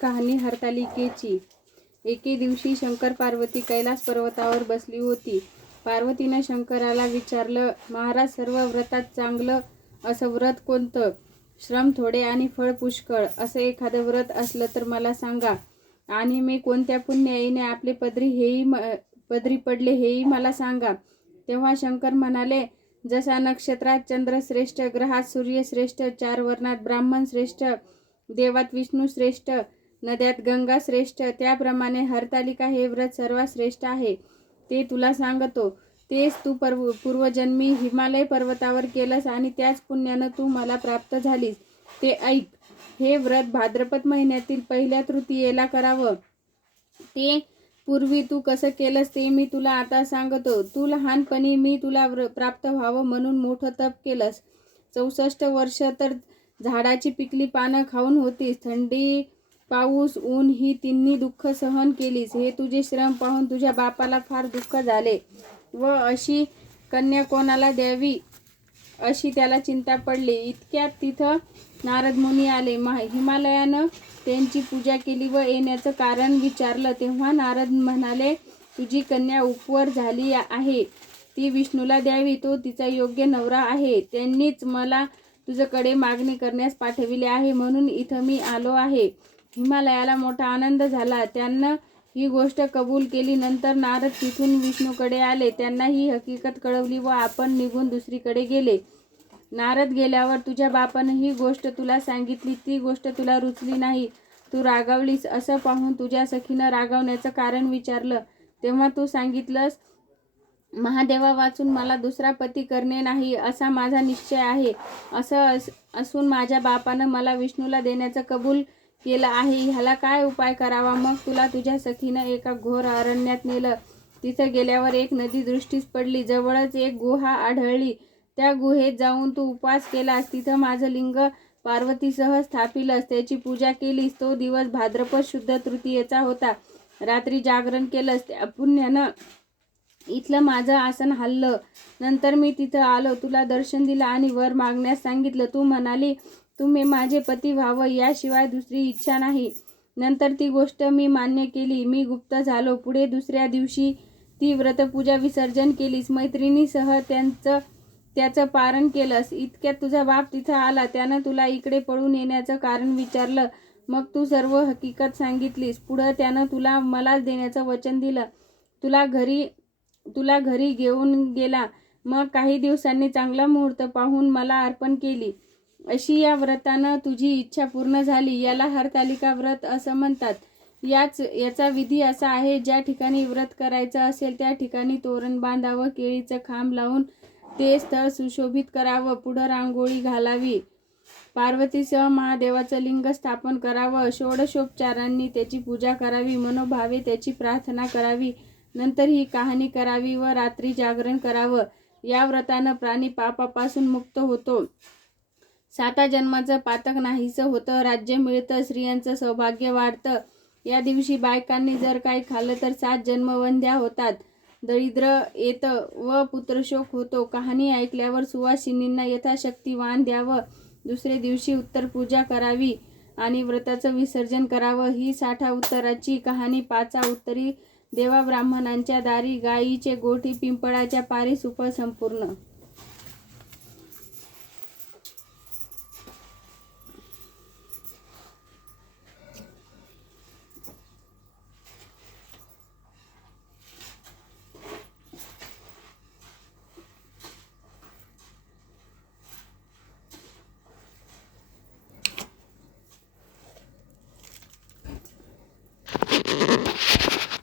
कहाणी हरतालिकेची। एके दिवशी शंकर पार्वती कैलास पर्वतावर बसली होती. पार्वतीनं शंकराला विचारलं, महाराज, सर्व व्रतात चांगलं असं व्रत कोणतं? श्रम थोडे आणि फळ पुष्कळ असं एखादं व्रत असलं तर मला सांगा, आणि मी कोणत्या पुण्याईने आपले पदरी पडले हेही मला सांगा. तेव्हा शंकर म्हणाले, जसा नक्षत्रात चंद्र श्रेष्ठ, ग्रहात सूर्य श्रेष्ठ, 4 वर्णात ब्राह्मण श्रेष्ठ, देवात विष्णू श्रेष्ठ, नद्यात गंगा श्रेष्ठ, त्याप्रमाणे हरतालिका हे व्रत सर्वात श्रेष्ठ आहे. ते तुला सांगतो. तेच तू पूर्वजन्मी हिमालय पर्वतावर केलंस आणि त्याच पुण्यानं तू मला प्राप्त झालीस. ते ऐक. हे व्रत भाद्रपद महिन्यातील पहिल्या तृतीयेला करावं. ते पूर्वी तू कसं केलंस ते मी तुला आता सांगतो. तू लहानपणी मी तुला प्राप्त व्हावं म्हणून मोठं तप केलंस. 64 वर्ष तर झाडाची पिकली पानं खाऊन होतीस. थंडी, पाऊस, ऊन ही तिन्ही दुःख सहन केलीस. हे तुझे श्रम पाहून तुझ्या बापाला फार दुःख झाले व अशी कन्या कोणाला द्यावी अशी त्याला चिंता पडली. इतक्यात तिथं नारद मुनी आले. हिमालयानं त्यांची पूजा केली व येण्याचं कारण विचारलं. तेव्हा नारद म्हणाले, तुझी कन्या उपवर झाली आहे. ती विष्णूला द्यावी. तो तिचा योग्य नवरा आहे. त्यांनीच मला तुझ्याकडे मागणी करण्यास पाठविले आहे, म्हणून इथं मी आलो आहे. हिमालयाला मोठा आनंद झाला. त्यानं ही गोष्ट कबूल केली. नंतर नारद तिथून विष्णूकडे आले. त्यांना ही हकीकत कळवली व आपण निघून दुसरीकडे गेले. नारद गेल्यावर तुझ्या बापानं ही गोष्ट तुला सांगितली. ती गोष्ट तुला रुचली नाही. तू रागावलीस. असं पाहून तुझ्या सखीनं रागावण्याचं कारण विचारलं. तेव्हा तू सांगितलंस, महादेवा वाचून मला दुसरा पती करणे नाही असा माझा निश्चय आहे. असं असून माझ्या बापानं मला विष्णूला देण्याचं कबूल केलं आहे. ह्याला काय उपाय करावा? मग तुला तुझ्या सखीनं एका घोर अरण्यात नेलं. तिथं गेल्यावर एक नदी दृष्टीस पडली. जवळच एक गुहा आढळली. त्या गुहेत जाऊन तू उपवास केलास. तिथं माझं लिंग पार्वतीसह स्थापिलस. त्याची पूजा केलीस. तो दिवस भाद्रपद शुद्ध तृतीयेचा होता. रात्री जागरण केलंस. त्या पुण्यानं इथलं माझं आसन हललं. नंतर मी तिथं आलो. तुला दर्शन दिलं आणि वर मागण्यास सांगितलं. तू म्हणाली, तुम्ही माझे पती व्हावं याशिवाय दुसरी इच्छा नाही. नंतर ती गोष्ट मी मान्य केली. मी गुप्त झालो. पुढे दुसऱ्या दिवशी ती व्रतपूजा विसर्जन केलीस. मैत्रिणीसह त्याचं पारण केलंस. इतक्यात तुझा बाप तिथं आला. त्यानं तुला इकडे पळून येण्याचं कारण विचारलं. मग तू सर्व हकीकत सांगितलीस. पुढं त्यानं तुला मलाच देण्याचं वचन दिलं. तुला घरी घेऊन गेला. मग काही दिवसांनी चांगला मुहूर्त पाहून मला अर्पण केली. अशी या व्रतानं तुझी इच्छा पूर्ण झाली. याला हरतालिका व्रत असं म्हणतात. याचा विधी असा आहे, ज्या ठिकाणी व्रत करायचं असेल त्या ठिकाणी तोरण बांधावं, केळीचं खांब लावून ते स्थळ सुशोभित करावं, पुढं रांगोळी घालावी, पार्वतीसह महादेवाचं लिंग स्थापन करावं, षोडशोपचारांनी त्याची पूजा करावी, मनोभावे त्याची प्रार्थना करावी, नंतर ही कहाणी करावी व रात्री जागरण करावं. या व्रतानं प्राणी पापापासून मुक्त होतो. 7 जन्माचं पातक नाहीसं होतं. राज्य मिळतं. स्त्रियांचं सौभाग्य वाढतं. या दिवशी बायकांनी जर काही खाल्लं तर 7 जन्म वंध्या होतात. दरिद्र येतं व पुत्रशोक होतो. कहाणी ऐकल्यावर सुवासिनींना यथाशक्ती वाण द्यावं. दुसरे दिवशी उत्तर पूजा करावी आणि व्रताचं विसर्जन करावं. ही 60 उत्तराची कहाणी. 5 उत्तरी देवा ब्राह्मणांच्या दारी, गायीचे गोठी, पिंपळाच्या पारी, सुफळ संपूर्ण.